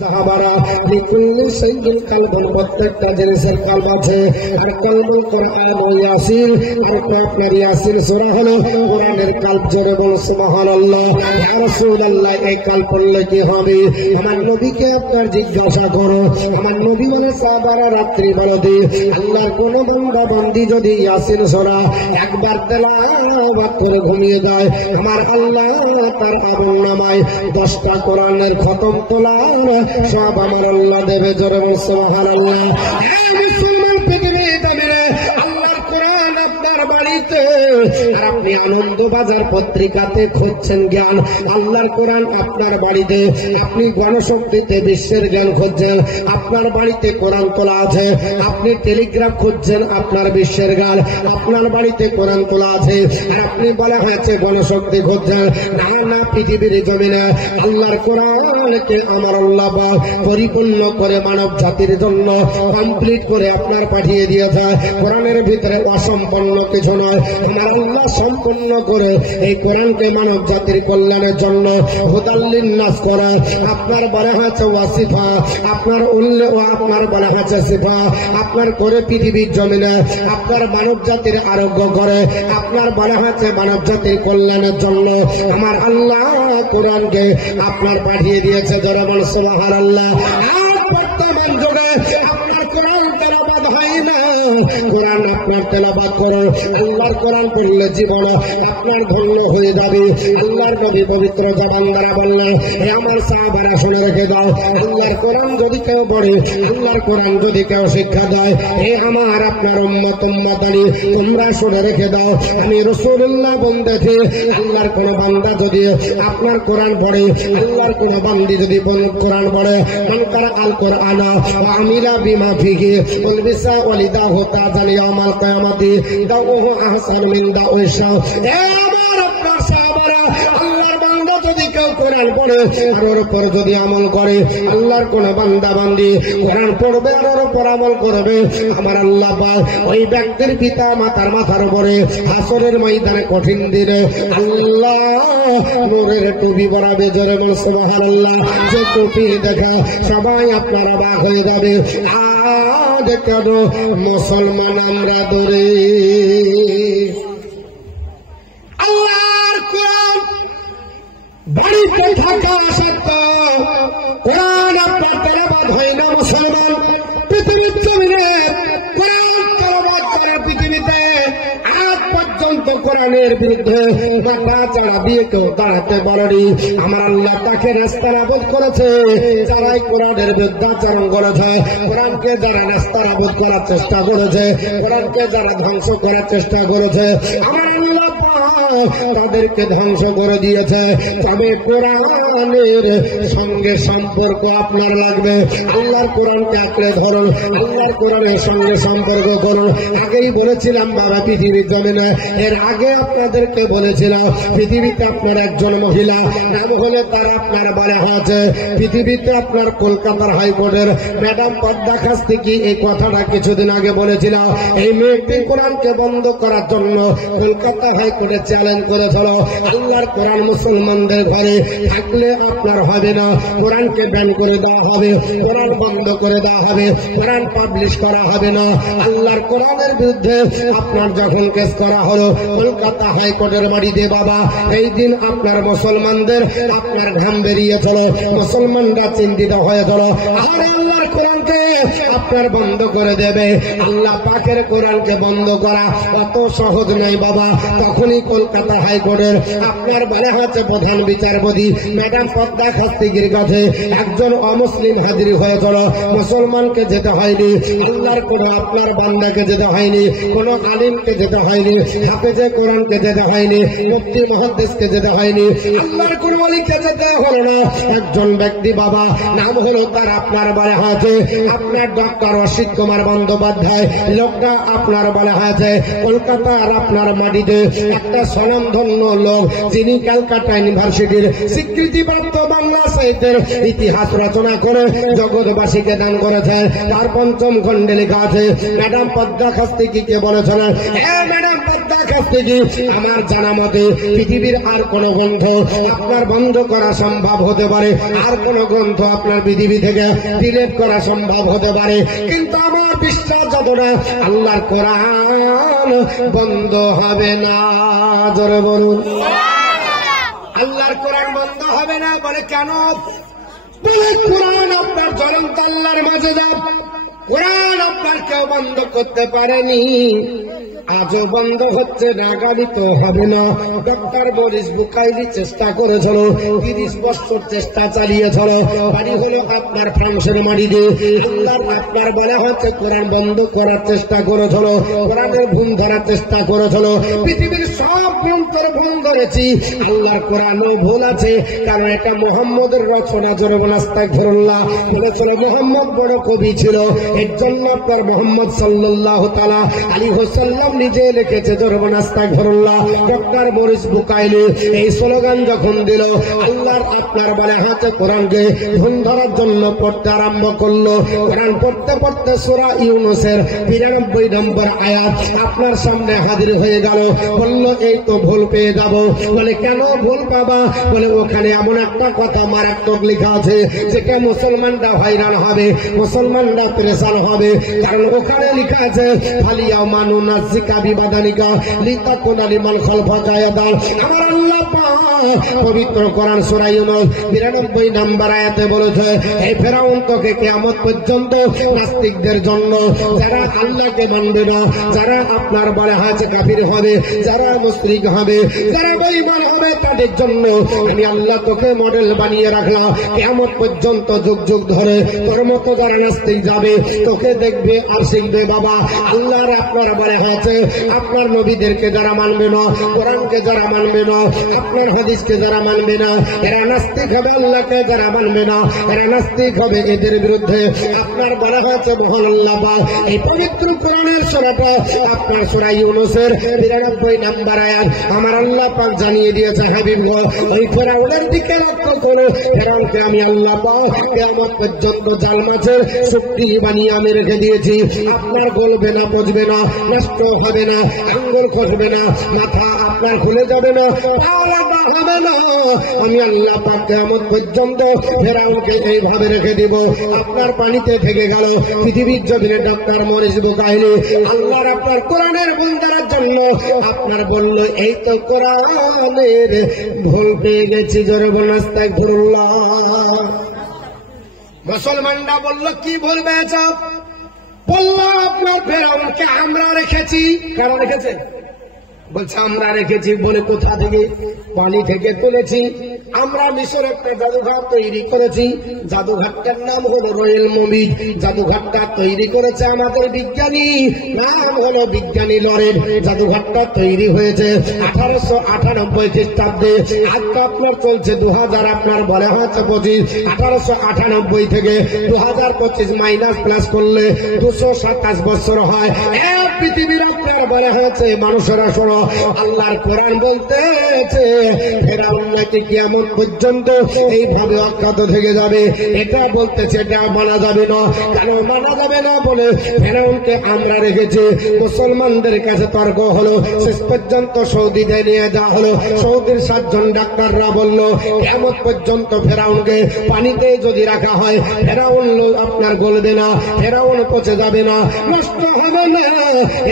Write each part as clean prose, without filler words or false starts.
সাহাবারা লিকুল্লি শাইইন কালবুন, প্রত্যেকটা জিনিসের কলব আছে। আর কলবুল কোরআন ও ইয়াসিন, আর আপনার ইয়াসিন সূরা হলো কোরআনের কলব। জোরে বল সুবহানাল্লাহ। ইয়া রাসূলুল্লাহ, এই কলব পড়লে কি হবে? আমার নবীকে আপনার জিজ্ঞাসা করো। আমার নবী বলে সাহাবারা রাত্রি বেলাতে আল্লাহর কোন বান্দা বান্দি যদি ইয়াসিন সূরা একবার তেলাওয়াত করে ঘুমিয়ে যায়, আমার আল্লাহ তার আমলনামায় 10টা কোরআনের খতম তোলার সব আমার আল্লাহ দেবে। জোরে সুবহানাল্লাহ। এই মুসলমান পৃথিবীতে মেরে আল্লাহর কোরআন আপনার বাড়িতে, আপনি আনন্দবাজার পত্রিকাতে খুঁজছেন জ্ঞান, আল্লাহর কোরআন আপনার বাড়িতে। আপনি গণশক্তিতে বিশ্বের জ্ঞান খুঁজছেন, আপনার বাড়িতে কোরআন তোলা আছে। আপনি টেলিগ্রাফ খুঁজছেন, আপনার বিশ্বের জ্ঞান, আপনার বাড়িতে কোরআন তোলা আছে। আপনি বলা হয়েছে গণশক্তি খুঁজছেন, না, পৃথিবীর জমিনে আল্লাহর কোরআনকে আমার আল্লাহ পরিপূর্ণ করে মানব জাতির জন্য কমপ্লিট করে আপনার পাঠিয়ে দিয়েছে। কোরআনের ভিতরে অসম্পন্ন কিছু নয়, আমার আল্লাহ সম্পূর্ণ করে এই কোরআনকে মানব জাতির কল্যাণের জন্য হুদাল্লিন নাস করা। আপনার বলা হয়েছে ওয়াসিফা, আপনার উল্লেখ, আপনার বলা হয়েছে সিফা, আপনার করে পৃথিবীর জমিনে আপনার মানব জাতির আরোগ্য করে, আপনার বলা হয়েছে মানব জাতির কল্যাণের জন্য আমার আল্লাহ কোরআনকে আপনার পাঠিয়ে দিয়েছে। জোরে বল সুবহানাল্লাহ। বর্তমান যুগে আপনার কোরআন তেলাওয়াত হয় না, কোরআন আপনার তেলাওয়াত করো। আল্লাহর কোরআন পড়লে জীবন আপনার ধন্য হয়ে যাবে। আল্লাহর নবী পবিত্র জবান দ্বারা বললেন, হে আমার সাহাবারা শুনে রেখে দাও, আল্লাহর কোরআন যদি কেউ পড়ে, আল্লাহর কোরআন যদি কেউ শিক্ষা দেয়, হে আমার আপনার উম্মত উম্মতানি, তোমরা শুনে রেখে দাও, আমি রাসূলুল্লাহ বলতেছি, আল্লাহর কোন বান্দা যদি আপনার কোরআন পড়ে, আল্লাহর কোন বান্দি যদি কোরআন পড়ে, মান কারা আল কোরআন ওয়া আমিলা বিমা ফিহি উলবিসা ওয়ালিদাহু তাজাল ইয়াউমাল কিয়ামাতি দাউহু আহসান মিন দাউইশা। হে আমার আপনার সাহাবারা, আল্লাহর বান্দা যদি কেউ কোরআন পড়ে আর ওর উপর যদি আমল করে, আল্লাহর কোন বান্দা বান্দি কোরআন পড়বে আর ওর উপর আমল করবে, আমার আল্লাহ ওই ব্যক্তির পিতা মাতার মাথার উপরে হাসরের ময়দানে কঠিন দিনে আল্লাহ নূরের টুপি পরাবে। জোরে বল সুবহানাল্লাহ। যে টুপি দেখা সবাই আপনার অবাক হয়ে যাবে, আজ কেন মুসলমান আমরা দূরে। আল্লাহর কোরআন বাড়িতে থাকা সত্ত্বেও কোরআন আপনার তেলাওয়াত হয় না। মুসলমান পৃথিবীর জমিনে কোরআন তেলাওয়াত করে পৃথিবীতে আজ পর্যন্ত কোরআনের বিরুদ্ধে মাথা চাড়া দিয়ে কেউ দাঁড়াতে পারেনি। আমার আল্লাহ তাকে নেস্তানাবুদ করেছে যারাই কোরআনের বিরুদ্ধাচরণ করেছে, কোরআনকে যারা নেস্তানাবুদ করার চেষ্টা করেছে, কোরআনকে যারা ধ্বংস করার চেষ্টা করেছে, আমার আল্লাহ তাদেরকে ধ্বংস করে দিয়েছে। তবে কোরআনের সঙ্গে সম্পর্ক আপনার লাগবে। আল্লাহর কোরআনকে আঁকড়ে ধরুন, আল্লাহর কোরআনের সঙ্গে সম্পর্ক করুন। আগেই বলেছিলাম বাবা পৃথিবীর জমিনে, এর আগে আপনাদেরকে বলেছিলাম পৃথিবীতে আপনার একজন মহিলা নাম হলে তার আপনার বলা হয়েছে, পৃথিবীতে আপনার কলকাতার হাইকোর্টের ম্যাডাম পদ্মা খাস্তিকি এই কথাটা কিছুদিন আগে বলেছিলাম। এই মেয়েটি কোরআনকে বন্ধ করার জন্য কলকাতা হাইকোর্টে চ্যালেঞ্জ করেছিল। আল্লাহর কোরআন মুসলমানদের ঘরে থাকলে আপনার হবে না, কোরআনকে ব্যান করে দেওয়া হবে, কোরআন বন্ধ করে দেওয়া হবে, কোরআন পাবলিশ করা হবে না। আল্লাহর কোরআনের বিরুদ্ধে আপনার যখন কেস করা হলো কলকাতা হাইকোর্টের বাড়িতে বাবা, এই দিন আপনার মুসলমানদের আপনার ঘাম বেরিয়েছিল, মুসলমানরা চিন্তিত হয়েছিল, আর আল্লাহর কোরআনকে আপনার বন্ধ করে দেবে। আল্লাহ পাকের কোরআনকে বন্ধ করা অত সহজ নয় বাবা। তখনই কলকাতা হাইকোর্টের আপনার বলা হয়েছে প্রধান বিচারপতি ম্যাডাম পদ্মা খাস্তিকির কাছে একজন অমুসলিম হাজির হয়েছিল। মুসলমানকে যেতে হয়নি, আল্লাহর কোন আপনার বান্দাকে যেতে হয়নি, কোন আলিমকে যেতে হয়নি, হাফেজে কোরআনকে যেতে হয়নি, মুফতি মুহাদ্দিসকে যেতে হয়নি, আল্লাহর কোন ওলিকে যেতে হলো না। একজন ব্যক্তি বাবা নাম হলো তার আপনার বলা হয়েছে আপনার ডক্টর অসিত কুমার বন্দ্যোপাধ্যায়। লোকটা আপনার বলা হয়েছে কলকাতার আপনার মাটিতে একটা একটা স্বনামধন্য লোক, যিনি ক্যালকাটা ইউনিভার্সিটির স্বীকৃতিপ্রাপ্ত বাংলা সাহিত্যের ইতিহাস রচনা করে জগৎবাসীকে দান করেছে। তার ৫ম খণ্ডে লেখা আছে, ম্যাডাম পদ্মা খাস্তিকিকে বলেছিলেন, হ্যাঁ ম্যাডাম পদ্মা খাস্তিকি, আমার জানা মতে পৃথিবীর আর কোন গ্রন্থ আপনার বন্ধ করা সম্ভব হতে পারে, আর কোন গ্রন্থ আপনার পৃথিবী থেকে ডিলিট করা সম্ভব হতে পারে, কিন্তু আমার বিশ্বাস যতটা আল্লাহর কোরআন বন্ধ হবে না। জোরে বলুন, আল্লাহর কোরআন বন্ধ হবে না। বলে কেন? বলে কোরআন আপনার জ্বলন্ত আল্লাহর মাঝে যান, কোরআন আপনার কেউ বন্ধ করতে পারেনি, আজও বন্ধ হচ্ছে না, আগামী তো হবে না। ডক্টর বরিস বুকাইলি চেষ্টা করেছিল, ৩০ বছর চেষ্টা চালিয়েছিল, বাড়ি হলো আপনার ফ্রান্সের মাটিতে। আল্লাহর আপনার বলা হচ্ছে কোরআন বন্ধ করার চেষ্টা করেছিল, কোরআনের ভুল ধরার চেষ্টা করেছিল। পৃথিবীর সব গ্রন্থের ভুল ধরেছি, আল্লাহর কোরআনও ভুল আছে, কারণ এটা মোহাম্মদের রচনা। জোরে আস্তাগফিরুল্লাহ বলেছিল, মোহাম্মদ বড় কবি ছিল, এর জন্য আপনার মোহাম্মদ সাল্লাল্লাহু তাআলা আলাইহি ওয়াসাল্লাম নিজে লিখেছে। জোরে আস্তাগফিরুল্লাহ। ডক্টর বরিস বুকাইলি এই স্লোগান যখন দিল, আল্লাহর আপনার বলে হচ্ছে কোরআনকে ধন ধরার জন্য পড়তে আরম্ভ করলো। কোরআন পড়তে পড়তে সূরা ইউনূসের ৯২ নম্বর আয়াত আপনার সামনে হাজির হয়ে গেল। বলল, এই তো ভুল পেয়ে যাব। বলে কেন ভুল পাবা? বলে ওখানে এমন একটা কথা মারাত্মক লেখা আছে, যেটা মুসলমানরা হয়রান হবে, মুসলমানরা পরেশান হবে, কারণ ওখানে লেখা আছে, ফালিয়া মানু নাজিকা বিবাদানিকা লিতাকুনা লিমান খালফাকা ইয়াদান। আমার আল্লাহ পবিত্র কোরআন সূরা ইউনূস ৯২ নম্বর আয়াতে বলেছে, এই ফেরাউন তোকে কিয়ামত পর্যন্ত নাস্তিকদের জন্য, যারা আল্লাহকে মানবে না, যারা আপনার বলে হচ্ছে কাফির হবে, যারা মুশরিক হবে, যারা বেঈমান হবে, তাদের জন্য আমি আল্লাহ তোকে মডেল বানিয়ে রাখলাম। কিয়ামত পর্যন্ত যুগ যুগ ধরে তোর মতো যারা নাস্তিক যাবে, তোকে দেখবে আর শিখবে। বাবা, আল্লাহর আপনার বলে হচ্ছে আপনার নবীদেরকে যারা মানবে না, কোরআনকে যারা মানবে না, আপনার হাদিসকে যারা মানবে না, এরা নাস্তিক হবে। আল্লাহকে যারা মানবে না, এরা নাস্তিক হবে। এদের বিরুদ্ধে আপনার বলা হয়েছে মহান আল্লাহ পাক এই পবিত্র কোরআনের সূরাটা আপনার সূরা ইউনূসের ৯২ নম্বর আয়াত আমার আল্লাহ পাক জানিয়ে দিয়েছে, হাবিব গো, ওই ফেরাউনের দিকে লক্ষ্য করো। ফেরাউনকে আমি আল্লাহ পাক কিয়ামত পর্যন্ত জাল মাছের শক্তি বানিয়ে আমি রেখে দিয়েছি। আপনার গলবে না, পচবে না, নষ্ট হবে না, আঙ্গুল খসবে না, মাথা আপনার খুলে যাবে না, হবে না। আমি আল্লাহ পাক কিয়ামত পর্যন্ত ফেরাউনকে এইভাবে রেখে দিব। আপনার পানিতে থেকে গেল পৃথিবীর জমিনে ডক্টর বরিস বুকাইলি আল্লাহর আপনার কোরআনের বন্দার জন্য আপনার বলল, এই তো কোরআনের ভুল পেয়ে গেছি। জোরে বলুন আস্তাগফিরুল্লাহ। মুসলমানরা বলল, কি ভুল পেয়েছ? বলল, আপনার ফেরাউনকে আমরা রেখেছি। কারা রেখেছে? বলছে আমরা রেখেছি। বলে কোথা থেকে? পানি থেকে তুলেছি। আমরা মিশরে একটা জাদুঘর তৈরি করেছি, জাদুঘরটার নাম হলো রয়েল মমিজ। জাদুঘরটা তৈরি করেছে আমাদের বিজ্ঞানী, নাম হলো বিজ্ঞানী লরেন। জাদুঘরটা তৈরি হয়েছে 1898 খ্রিস্টাব্দে। আজ তো আপনার চলছে 2000, আপনার বলা হয়েছে 25। 1898 থেকে 2025 মাইনাস প্লাস করলে 227 বছর হয়। এক পৃথিবীর আপনার বলা হয়েছে মানুষেরা শোনো, আল্লাহর কোরআন বলতেছে ফেরাউন নাকি কিয়ামত পর্যন্ত এইভাবে অজ্ঞাত থেকে যাবে। এটা বলতেছে, এটা মানা যাবে না। কেন মানা যাবে না? বলে ফেরাউনকে আমরা রেখেছি। মুসলমানদের কাছে তর্ক হলো, শেষ পর্যন্ত সৌদিতে নিয়ে যাওয়া হলো। সৌদির 7 জন ডাক্তাররা বলল, কিয়ামত পর্যন্ত ফেরাউনকে পানিতে যদি রাখা হয়, ফেরাউন আপনার গলবে না, ফেরাউন পচে যাবে না, নষ্ট হবে না।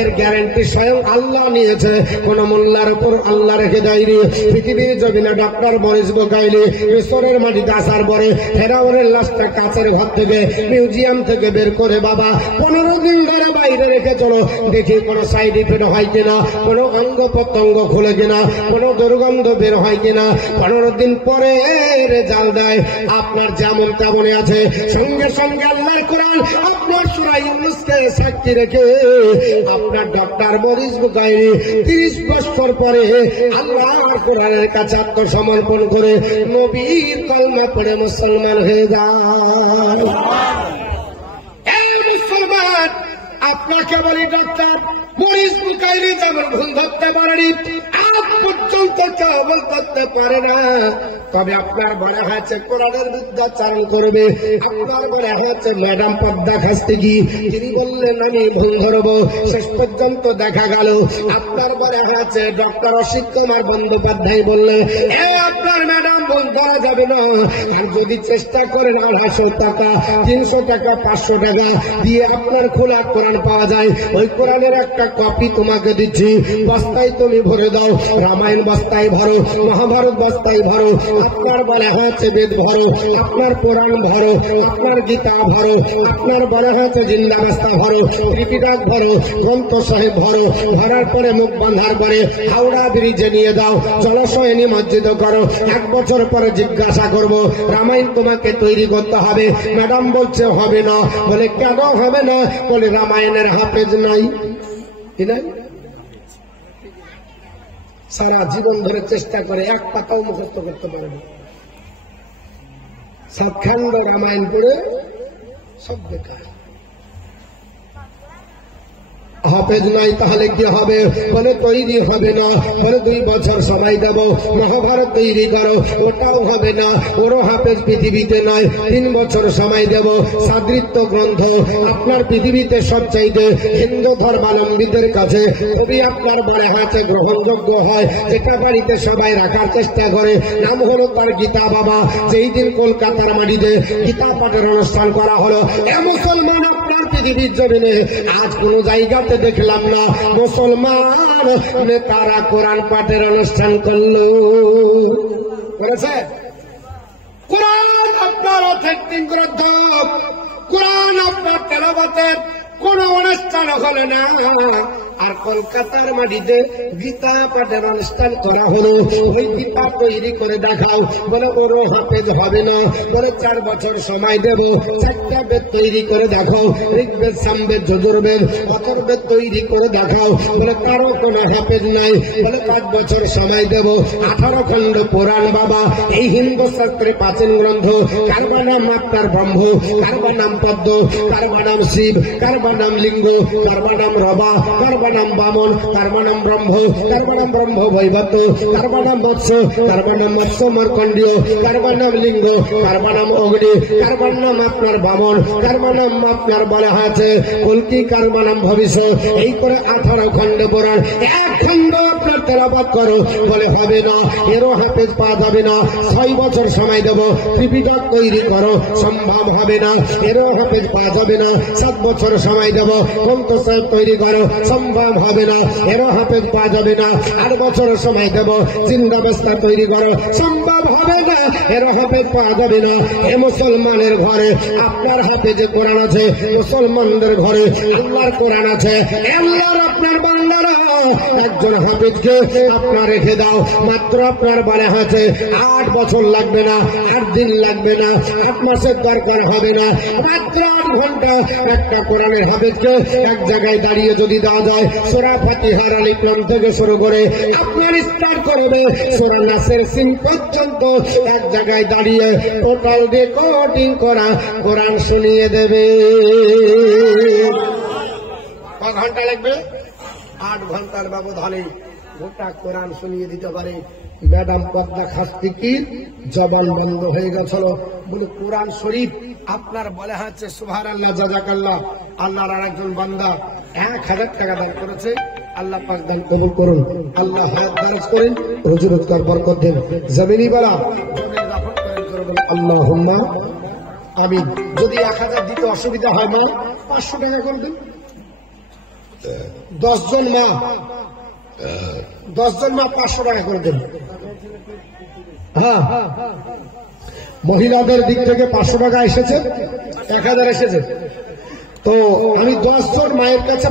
এর গ্যারান্টি স্বয়ং আল্লাহ নিয়েছে, কোন মোল্লার উপর আল্লাহ রেখে দেয়নি। পৃথিবীর জমিনে ডক্টর বরিস বুকাইলি মিশরের মাটিতে আসার পরে ফেরাউনের লাশটা কাচের ঘর থেকে, মিউজিয়াম থেকে বের করে বাবা 15 দিন ধরে বাইরে রেখে চলো, দেখি কোনো সাইড ইফেক্ট হয় কিনা, কোনো অঙ্গ প্রত্যঙ্গ খুলে কিনা, কোনো দুর্গন্ধ বের হয় কিনা। 15 দিন পরে রেজাল্ট দেয় আপনার যেমন তেমনই আছে। সঙ্গে সঙ্গে আল্লাহর কোরআন আপনার সূরা ইউনূসকে সাক্ষী রেখে আপনার ডক্টর বরিস বুকাইলি 30 বছর পরে আল্লাহর কোরআনের কাছে আত্মসমর্পণ করে নবীর কলমা পড়ে মুসলমান হয়ে যায়। এই মুসলমান, আপনাকে বলি ডক্টর বরিস বুকাইলি যেমন ভুল ধরতে পারেনি, পর্যন্ত কেউ আমল করতে পারে না। তবে আপনার বলা হয়েছে কোরআনের বিরুদ্ধাচরণ করবে। আপনার বলা হয়েছে ম্যাডাম পদ্মা খাস্তিগি, তিনি বললেন আমি ভুল ধরবো। শেষ পর্যন্ত দেখা গেল আপনার বলা হয়েছে ডক্টর অসিত কুমার বন্দ্যোপাধ্যায় বললেন আপনার ম্যাডাম ভুল ধরা যাবে না। আর যদি চেষ্টা করেন 250 টাকা 300 টাকা 500 টাকা দিয়ে আপনার খোলা কোরআন পাওয়া যায়, ওই কোরআনের একটা কপি তোমাকে দিচ্ছি, বস্তায় তুমি ভরে দাও। রামায়ণ বস্তায় ভরো, মহাভারত বস্তায় ভরো, আপনার বলা হয়েছে বেদ ভরো, আপনার পুরাণ ভরো, আপনার গীতা ভরো, আপনার বলা হয়েছে জিন্দাবস্তা ভরো, ত্রিপিটক ভরো, গ্রন্থ সাহেব ভরো। ভরার পরে মুখ বাঁধার পরে হাওড়া ব্রিজে নিয়ে দাও, জলাশয়ে নিমজ্জিত করো। 1 বছর পরে জিজ্ঞাসা করব রামায়ণ তোমাকে তৈরি করতে হবে। ম্যাডাম বলছে হবে না। বলে কেন হবে না? বলে রামায়ণের হাফেজ নাই। সারা জীবন ধরে চেষ্টা করে 1 পাতাও মুখস্থ করতে পারে না। সবখান্ড রামায়ণ পড়ে সব বেকার। হাফেজ নাই, তাহলে কি হবে? বলে তৈরি হবে না। বলে 2 বছর সময় দেব, মহাভারত তৈরি করো, ওটাও হবে না, ওরও হাফেজ পৃথিবীতে নয়। 3 বছর সময় দেব, সাদৃত্য গ্রন্থ আপনার পৃথিবীতে সবচাইতে হিন্দু ধর্মাবলম্বীদের কাছে খুবই আপনার বলা হয়েছে গ্রহণযোগ্য হয়, যেটা বাড়িতে সবাই রাখার চেষ্টা করে। নাম হলো তার গীতা বাবা। যেই দিন কলকাতার মাটিতে গীতা পাঠের অনুষ্ঠান করা হলো, মুসলমান আপনার পৃথিবীর জমিনে আজ কোন জায়গাতে দেখলাম না মুসলমান নেতারা কোরআন পাঠের অনুষ্ঠান করলো। করেছে? কোরআন আপনার অথেন্টিক গ্রন্থ, কোরআন আপনার তেলাওয়াতের কোন অনুষ্ঠান হলো না। আর কলকাতার মাটিতে গীতা পাঠের অনুষ্ঠান করা হলো, ওই গীতা তৈরি করে দেখাও। বলে ওরও হাফেজ হবে না। বলে 4 বছর সময় দেব, 4টা বেদ তৈরি করে দেখাও। ঋগ্বেদ, সামবেদ, যজুর্বেদ, অথর্বেদ তৈরি করে দেখাও। বলে তারও কোনো হাফেজ নাই। বলে 5 বছর সময় দেব, 18 খণ্ড পুরাণ বাবা। এই হিন্দু শাস্ত্রে প্রাচীন গ্রন্থ, কার নাম আপনার ব্রহ্ম, কার নাম পদ্ম, কার নাম শিব, কার নাম লিঙ্গ, কার নাম রবা, কার নাম বামন, কার নাম ব্রহ্ম, কার নাম ব্রহ্ম বৈবত, কার নাম মৎস্য, কার নাম মৎস্য মার্কণ্ডীয়, কার নাম লিঙ্গ, কার নাম অগ্নি, কার নাম আপনার বামন, কার নাম আপনার বলা হয়েছে কল্কি, কার নাম ভবিষ্য। এই করে 18 খণ্ড পুরাণ, 1 খণ্ড আপনার তেলাওয়াত করো। বলে হবে না, এরও হাফেজ পাওয়া যাবে না। 6 বছর সময় দেব, ত্রিপিটক তৈরি করো, সম্ভব হবে না, এরও হাফেজ পাওয়া যাবে না। 7 বছর সময় দেব, গ্রন্থ সাহেব তৈরি করো, সম্ভব হবে না, এরও হাফেজ পাওয়া যাবে না। 8 বছর সময় দেব, জিন্দাবস্তা তৈরি করো, সম্ভব হবে না, এরও হাফেজ পাওয়া যাবে না। এ মুসলমানের ঘরে আপনার হাফেজে কোরআন আছে, মুসলমানদের ঘরে আল্লাহর কোরআন আছে। আল্লাহর আপনার বান্দারা একজন হাফেজকে আপনার রেখে দাও। মাত্র আপনার বলা হয়েছে 8 বছর লাগবে না, 8 দিন লাগবে না, 8 মাসের দরকার হবে না। মাত্র 8 ঘন্টা একটা কোরআনের হাফেজকে এক জায়গায় দাঁড়িয়ে যদি দেওয়া যায়, সূরা ফাতিহার আলিফ লাম থেকে শুরু করে আপনার স্টার্ট করবে সূরা নাসের সিন পর্যন্ত এক জায়গায় দাঁড়িয়ে টোটাল রেকর্ডিং করা কোরআন শুনিয়ে দেবে। কয় ঘন্টা লাগবে? 8 ঘন্টার ব্যবধানে গোটা কোরআন শুনিয়ে দিতে পারে। ম্যাডাম পদ্মা খাস্তিকির জবান বন্ধ হয়ে গেছিল। বলে কোরআন শরীফ আপনার বলা হচ্ছে সুবহানাল্লাহ, জাযাকাল্লাহ। আল্লাহর আরেকজন বান্দা 1000 টাকা দান করেছে। আল্লাহ পাক দান কবুল করুন, আল্লাহ হায়াত দারাজ করেন, রুজি রোজগার বরকত দেন। জমিনি বালা জমিনে দাফন করেন, করবেন আল্লাহুম্মা আমিন। যদি 1000 দিতে অসুবিধা হয় মা 500 টাকা করবেন। 10 জন মা 500 টাকা করে দেন। হ্যাঁ, মহিলাদের দিক থেকে 500 টাকা এসেছে, 1000 এসেছে। তো আমি 10 জন মায়ের কাছে